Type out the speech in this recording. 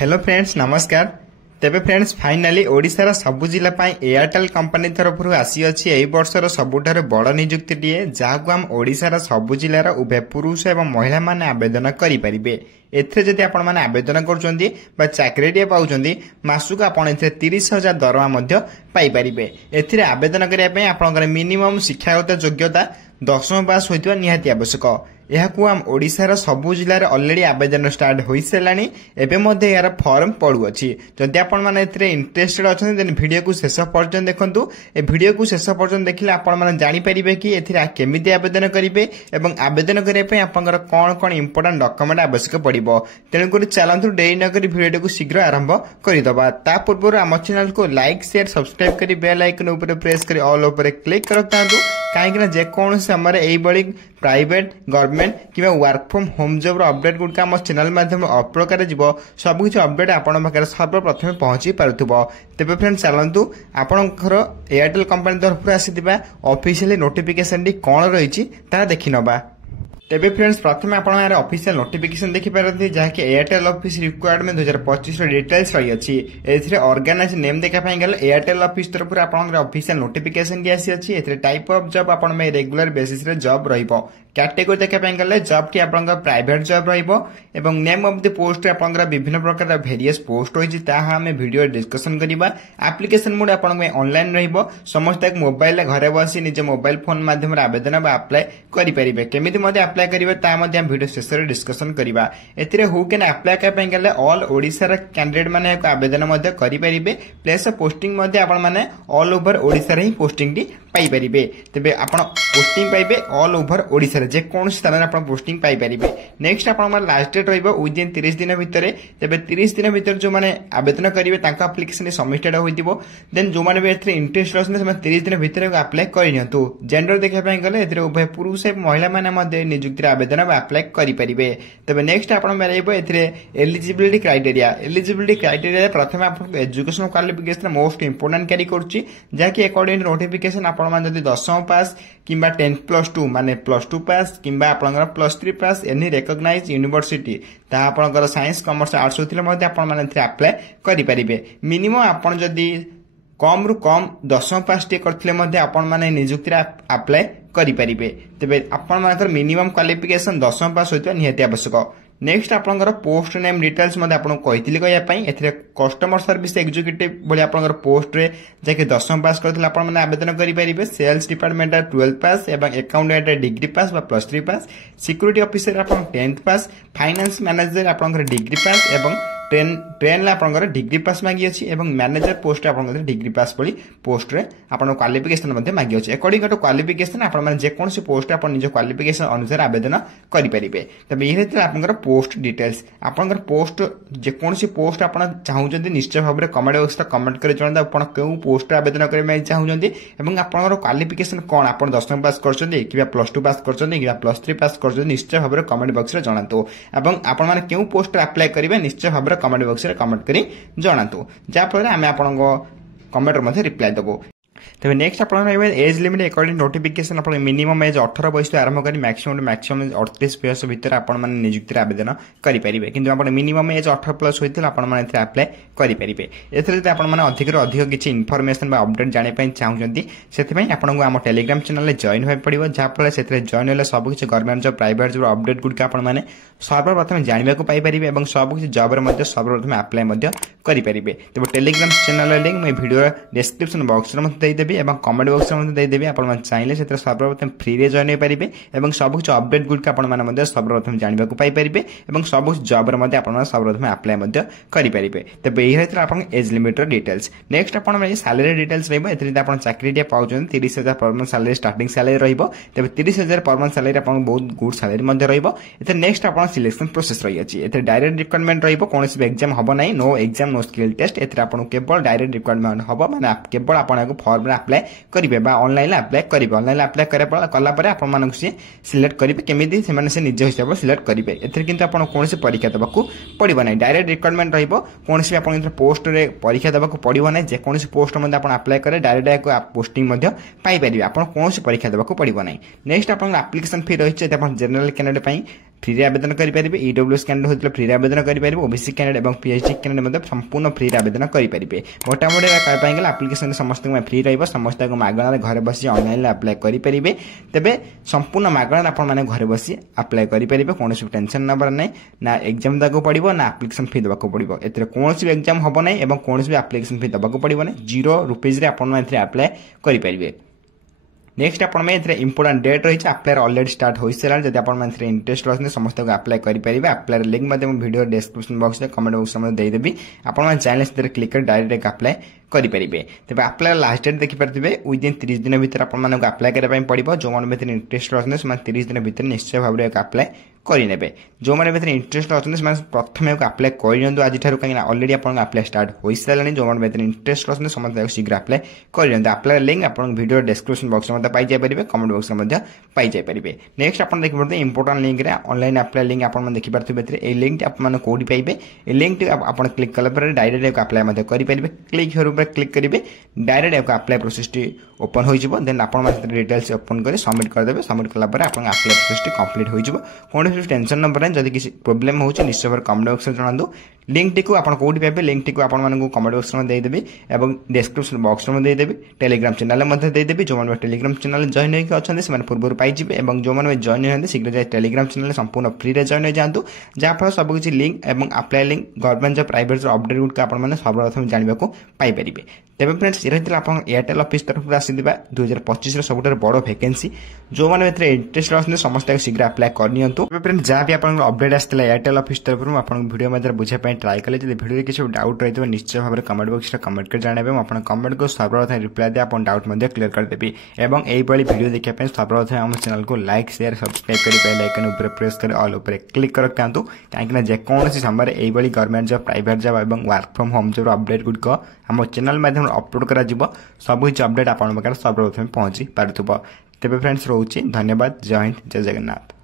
Hello friends नमस्कार। तेबे friends finally ओडिशार सबु जिला पाई एयरटेल कंपनी तरफ आसी अछि एई वर्षर सबुठार बड़ नियुक्तिटीए जहाको हम ओडिशार सबु जिलार उभय पुरुष एवं महिला माने आवेदन करि परिबे। एथे जदि आपण माने आवेदन करूचंदी बा चाकरीटिए पाउचंदी मासुक आपण एथे 30,000 दरमा मध्य पाई परिबे। एथिरे आवेदन करिया पई आपनकर मिनिमम शिक्षागत योग्यता 10वीं पास होइतबा निहाती आवश्यक। यहाकू हम ओडिशार सबु जिल्लार ऑलरेडी आवेदन स्टार्ट होई सलानी एबे मध्ये यार फॉर्म पड़ू अछि। जदि आपण माने एथिरे इंटरेस्टेड अछन देन वीडियो को शेष पर्यंत देखंतु। ए वीडियो को शेष पर्यंत देखिले आपण माने जानि परिबे कि एथिरे केमिति आवेदन करिवे एवं आवेदन करिया पय आपनकर कोन कोन इंपोर्टेंट डॉक्यूमेंट आवश्यक पड़िबो। तेनु करी चलंतु देरी न करी वीडियो को शीघ्र आरंभ करि दबा। ता पूर्व हम चैनल को लाइक शेयर सब्सक्राइब करी बेल आइकन ऊपर प्रेस करी ऑल ऊपर क्लिक करतांतु। काहेकि जे कोन से हमर एई बडी प्राइवेट गवर्नमेंट किबा work from home job update गुडका हम चैनल माध्यम अपलोड करे जिवो सब किछ अपडेट आपण पाखरे सर्वप्रथम पहुंची पारुथबो। तेबे फ्रेंड चलंतु आपणकर एयरटेल कंपनी तरफ आसीथिबा ऑफिशियली नोटिफिकेशन डी कोन रहिछि ता देखि नबा। तेबे फ्रेंड्स प्रथम आपण यार ऑफिशियल नोटिफिकेशन देखि पारथि जहाकि एयरटेल ऑफिस रिक्वायरमेंट 2025 रो डिटेल्स रही अछि। एथिरे ऑर्गेनाइज नेम देखा पाई गेल एयरटेल ऑफिस तरफ आपण ऑफिशियल नोटिफिकेशन दी आसी अछि। एथिरे टाइप ऑफ जॉब आपण में रेगुलर बेसिस रे जॉब रहिबो। कैटेगरी देखा पाई गेल जॉब टी आपण प्राइवेट जॉब रहिबो एवं नेम ऑफ द पोस्ट आपण विभिन्न प्रकार वेरियस पोस्ट होइछि ताहा हमें वीडियो डिस्कशन करिबा। एप्लीकेशन मोड आपण में ऑनलाइन रहिबो। समस्त एक मोबाइल घरे बसी निजे मोबाइल फोन माध्यम रे आवेदन बा अप्लाई करि परिबे। केमिति मध्ये अप्लाई करिवे ता मध्ये हम वीडियो शेष रे डिस्कशन करिबा। एथिरे हु कैन अप्लाई कर पाई गेले ऑल ओडिसा रे कैंडिडेट माने आवेदन मध्ये करि परिबे। प्लेस ऑफ पोस्टिंग मध्ये आपण माने ऑल ओवर ओडिसा रे ही पोस्टिंग टी पाई परिबे। तबे आपण पोस्टिंग पाइबे ऑल ओवर ओडिसा रे जे कोन स्थान रे आपण पोस्टिंग पाई परिबे। नेक्स्ट आपण माने लास्ट डेट रहइबो विदिन 30 दिन भितरे। तबे 30 दिन भितर जो माने आवेदन करिवे तांका एप्लीकेशन सबमिटेड होइतिबो। देन जो माने एथिरे इंटरेस्ट रहसन से 30 दिन भितरे अप्लाई करि नियंतु। जेंडर देखा पाई गेले एथिरे उभय पुरुष एवं महिला माने मध्ये नियुक्ति आवेदन बा अप्लाई करि परिबे। तबे नेक्स्ट आपण मेराइबो एथिरे एलिजिबिलिटी क्राइटेरिया। एलिजिबिलिटी क्राइटेरिया प्रथम आपण education qualification most important carry करछि जाकि अकॉर्डिंग नोटिफिकेशन आपण माने जदि 10वीं पास किबा 10+2 माने +2 पास किबा आपनकर +3 पास एनी रिकॉग्नाइज्ड यूनिवर्सिटी ता आपनकर साइंस कॉमर्स आर्ट्स होथिले मध्ये आपण माने एथिरे अप्लाई करि परिबे। मिनिमम आपण जदि कम रु कम 10वीं पास टे करथिले मध्ये आपण माने नियुक्ति अप्लाई करि परिबे। तबे आपण मानकर मिनिमम क्वालिफिकेशन 10वीं पास होइतो निहाती आवश्यक। नेक्स्ट आपनकर पोस्ट नेम डिटेल्स मध्ये आपण कहितली कया पई एथिरे कस्टमर सर्विस एग्जीक्यूटिव बोली आपनकर पोस्ट रे जेके 10वीं पास करथिले आपण माने आवेदन करि परिबे। सेल्स डिपार्टमेंट 12 पास एवं अकाउंटेंट डिग्री पास बा +3 पास। सिक्योरिटी ऑफिसर आपण 10th पास। फाइनेंस मैनेजर आपनकर डिग्री पास एवं ट्रेन ला आपनकर डिग्री पास मागी अछि एवं मैनेजर पोस्ट आपनकर डिग्री पास बोली पोस्ट रे आपण क्वालिफिकेशन मध्ये मागी अछि। अकॉर्डिंग टू क्वालिफिकेशन आपण माने जे कोनसी पोस्ट आपण निज क्वालिफिकेशन अनुसार आवेदन करि परिबे। तबे इहेते आपनकर पोस्ट डिटेल्स आपनकर पोस्ट जे कोनसी पोस्ट आपण चाहउजंती निश्चय भाबरे कमेंट बॉक्स रे कमेंट करे जणादा आपण केउ पोस्ट आवेदन करे मै चाहउजंती एवं आपनकर क्वालिफिकेशन कोन आपण 10वीं पास करचंती किबा +2 पास करचंती किबा +3 पास करचंती निश्चय भाबरे कमेंट बॉक्स रे जणांतु एवं आपण माने केउ पोस्ट अप्लाई करिवे निश्चय भाबरे कमेंट बॉक्स रे कमेंट करी जणांतु जा फल आमे आपनको कमेंट रे मध्ये रिप्लाई दबो। तबे नेक्स्ट आपण एज लिमिट अकॉर्डिंग नोटिफिकेशन आपण मिनिमम एज 18 वर्ष आरंभ करी मैक्सिमम 38 वर्ष भीतर आपण माने नियुक्ति आवेदन करि परिबे। किंतु आपण मिनिमम एज 18+ होइतल आपण माने एथि अप्लाई करि परिबे। एथि जदि आपण माने अधिक अधिक किछि इन्फॉर्मेशन बा अपडेट जाने पय चाहउजंती सेति पय आपण को हम टेलीग्राम चैनल रे जॉइन होय पड़िबो। जा फल सेति जॉइन होला सब किछि government job private job update good का आपण माने सर्वप्रथम जानिबा को पाई परिबे एवं सब किछि जॉब रे मध्ये सर्वप्रथम अप्लाई मध्ये करि परिबे। तबे टेलीग्राम चैनल लिंक मैं वीडियो डिस्क्रिप्शन बॉक्स रे मध्ये देबी एवं कमेंट बॉक्स रे दे देबी। आपण मन चाहिले सेतर सर्वप्रथम फ्री रे जॉइन होय परिबे एवं सब कुछ अपडेट गुड का आपण माने मध्ये सर्वप्रथम जानिबा को पाई परिबे एवं सब कुछ जॉब रे मध्ये आपण माने सर्वप्रथम अप्लाई मध्ये करि परिबे। तबे एही हेतर आपण एज लिमिट रो डिटेल्स। नेक्स्ट आपण माने सैलरी डिटेल्स रहबो। एथि आपण चाकरी टे पाउछन 30,000 per month salary starting salary रहबो। तबे 30,000 पर मंथ सैलरी आपण बहुत गुड सैलरी मध्ये रहबो। एथि नेक्स्ट आपण सिलेक्शन प्रोसेस रही अछि। एथि डायरेक्ट रिक्वायरमेंट रहबो कोनोसी एग्जाम हबो नै no exam no skill test. एथि आपण केवल डायरेक्ट रिक्वायरमेंट हबो माने केवल आपण को फॉर्म रे अप्लाई करिवे बा ऑनलाइन अप्लाई करिवे। ऑनलाइन अप्लाई करे कला परे आपण मानक से सिलेक्ट करिवे केमिति से माने से निज हिसाब सिलेक्ट करिवे। एथि किंतु आपण कोनोसी परीक्षा दबाकू पड़िबो नै। डायरेक्ट रिक्वायरमेंट रहबो कोनोसी आपण पोस्ट रे परीक्षा दबाकू पड़िबो नै। जे कोनोसी पोस्ट मध्ये आपण अप्लाई करे डायरेक्ट पोस्टिंग मध्ये पाई परिबे। आपण कोनोसी परीक्षा दबाकू पड़िबो नै। नेक्स्ट आपण एप्लीकेशन फी रहिছে आपण जनरल कैंडिडेट पई फ्री आवेदन करेंगे। ईडब्ल्यूएस कैंडिडेट होता फ्री आवेदन करेंगे। ओबीसी कैंडिडेट और पीएचडी कैंडिडेट संपूर्ण फ्री आवेदन करेंगे। मोटामोटी कहपाई आप्लिकेसन समस्त फ्री समस्त मागणार घर बस ऑनलाइन अप्लाई करेंगे। तेरे संपूर्ण मागणार आपने घर बस अप्लाई करेंगे। कौन टेंशन नंबर ना ना एग्जाम देवाक पड़ो ना आप्लिकेसन फी देवाक पड़ो। एथेर कौन भी एग्जाम हम ना और कौन भी आप्लिकेसन फी देवाक पड़ो ना। 0 रुपीज अप्लाई करेंगे। नेक्स्ट आप इंपोर्टाट डेट रही है अप्लाई ऑलरेडी स्टार्ट हो सारा। जब आप इंटरेस्ट रही समस्त को अप्लाई करेंगे। Apply link video description box में कमेंट बॉक्स में देदेवी। आप चैनल क्लिक कर डायरेक्ट अप्लाई करेंगे। तेज अप्लाई लास्ट डेट देखिपारे विदिन 30 दिन भर आपको अप्लाई करने पड़ो। जो मैंने भर इंटरेस्ट रही 30 दिन भर निश्चय भाव में अप्लाई करेंगे। जो मैंने भर इंटरेस्ट रही प्रथम अप्लाई कर आज कहीं ऑलरेडी आप अप्लाई स्टार्ट हो सारे। जो मैंने भर इंटरेस्ट रही समस्त शीघ्र अप्लाई करेंगे। अप्लाई लिंक आप वीडियो डिस्क्रिप्शन बॉक्स में पाई जाए। कमेंट बॉक्स में पाई जाए। नेक्स्ट आप देखिए important link online apply link आप देखिपारे लिंक आपको कौटी पाइबे। लिंक आप क्लिक कलापर डायरेक्ट अप्लाई करेंगे। क्लिक करेंगे डायरेक्ट अप्लाई प्रोसेस ओपन हो देन आप डिटेल्स ओपन कर सबमिट करदे। सबमिट कलापर आप अप्लाई प्रोसेस कंप्लीट हो कौन टेंशन नंबर नहीं। जब किसी प्रोब्लेम हो निश्चय भाव कमेंट बॉक्स में जनातु। लिंक टी आप कौटी पाइबे लिंक टी आपको कमेंट बॉक्स में देदेवी और डिस्क्रिप्शन बॉक्स में देदेवी। टेलीग्राम चैनल में देदेवी। जो मैंने टेलीग्राम चैनल जॉइन होती पूर्व पाइबे और जो मैंने जॉइन होते शीघ्र जाए टेलीग्राम चैनल संपूर्ण फ्री रे जॉइन हो जातु। जहाँफल सबकि लिंक और apply link government job private update good आपने सर्वप्रथम जानवाक पाइपर। तेज फ्रेंड्स ये रही आप एयरटेल ऑफिस तरफ आसिबा 2025 सब बड़ वैकेंसी। जो मैंने इंटरेस्ट रही समस्त शीघ्र अप्लाई करनी। फ्रेंड्स जहाँ भी आप अपडेट आसाला एयरटेल ऑफिस तरफ आपको वीडियो मध्य बुझाई ट्राई कले। जब वीडियो किसी डाउट रही है निश्चय भाव में कमेंट बॉक्स में कमेंट कर जानवे। मुझे कमेंट को सर्वप्रथम रिप्लाई दे आप डाउट क्लियर करदेवी। और यही वीडियो देखा सर्वप्रथम आम चैनल को लाइक शेयर सब्सक्राइब कर बेल आइकन उपर प्रेस कर ऑल उपर क्लिक कर रखु। कहीं जेकोसी समय यही गवर्नमेंट जॉब प्राइवेट जॉब और work from home job update गुड़िक आम चैनल माध्यम अपलोड कर सबकि अपडेट आप सर्वप्रथम पहुंची पार्थ। तेज फ्रेंड्स रोचे धन्यवाद। जय हिंद जय जगन्नाथ।